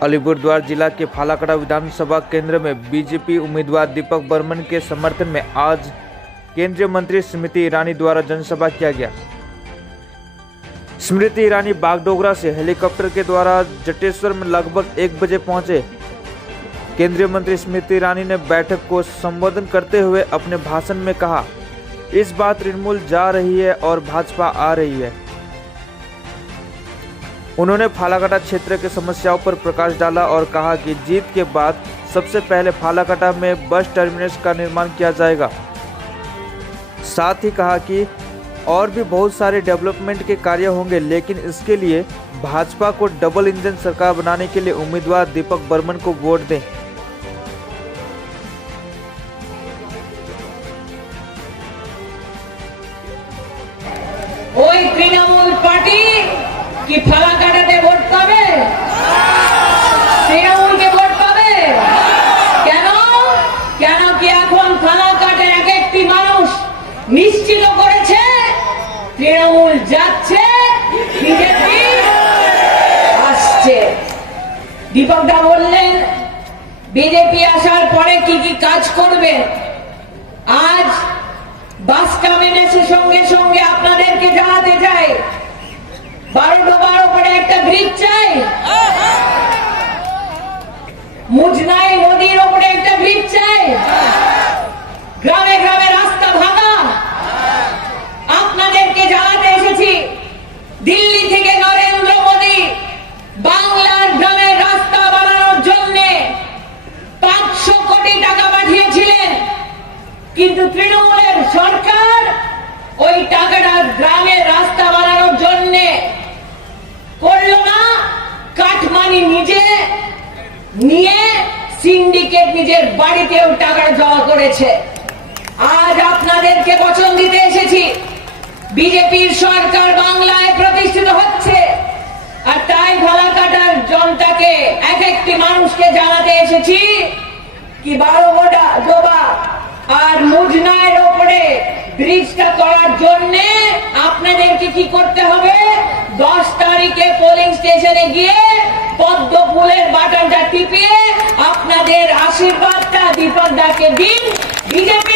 अलीपुरद्वार जिला के फालाकड़ा विधानसभा केंद्र में बीजेपी उम्मीदवार दीपक बर्मन के समर्थन में आज केंद्रीय मंत्री स्मृति ईरानी द्वारा जनसभा किया गया। स्मृति ईरानी बागडोगरा से हेलीकॉप्टर के द्वारा जटेश्वर में लगभग 1 बजे पहुंचे। केंद्रीय मंत्री स्मृति ईरानी ने बैठक को संबोधन करते हुए अपने भाषण में कहा, इस बार तृणमूल जा रही है और भाजपा आ रही है। उन्होंने फालाकटा क्षेत्र की समस्याओं पर प्रकाश डाला और कहा कि जीत के बाद सबसे पहले फालाकटा में बस टर्मिनस का निर्माण किया जाएगा। साथ ही कहा कि और भी बहुत सारे डेवलपमेंट के कार्य होंगे, लेकिन इसके लिए भाजपा को डबल इंजन सरकार बनाने के लिए उम्मीदवार दीपक बर्मन को वोट दें। ওই তৃণমূল পার্টি কি ফালাকাটাতে ভোট পাবে? তৃণমূলকে ভোট পাবে কেন? কেন কি এখন ফালাকাটে এক একটি মানুষ নিশ্চিত করেছে তৃণমূল যাচ্ছে, বিজেপি আসছে। দীপকদা বললেন বিজেপি আসার পরে কি কি কাজ করবে। আজ বাস টার্মিনাসের সঙ্গে সঙ্গে আপনাদেরকে জানাতে চাই 12 করে একটা ব্রিজ চাই, মুজনাই নদীর উপরে একটা ব্রিজ চাই, গ্রামে গ্রামে রাস্তা ভাঙা। আপনাদেরকে জানাতে এসেছি দিল্লি থেকে নরেন্দ্র মোদী বাংলার গ্রামের রাস্তা বানানোর জন্য 500 কোটি টাকা পাঠিয়েছিলেন, কিন্তু তৃণমূলের সরকার ওই টাকাটা গ্রামের রাস্তা বানানোর জন্য করল না। কাঠমানি নিজে নিয়ে সিন্ডিকেট নিজের বাড়িতেও টাকা জমা করেছে। আজ আপনাদেরকে বচন দিতে এসেছি বিজেপির সরকার বাংলায় প্রতিষ্ঠিত হচ্ছে, আর তাই ফালাকাটার জনতাকে এক একটি মানুষকে জানাতে এসেছি কি 12 ডোবা আর মুজনায়ের উপরে ব্রিজটা করার জন্য আপনাদেরকে কি করতে হবে? 10 তারিখে পোলিং স্টেশনে গিয়ে পদ্ম ফুলের বাটনটা টিপে আপনাদের আশীর্বাদটা দীপক দাকে দিন। বিজেপি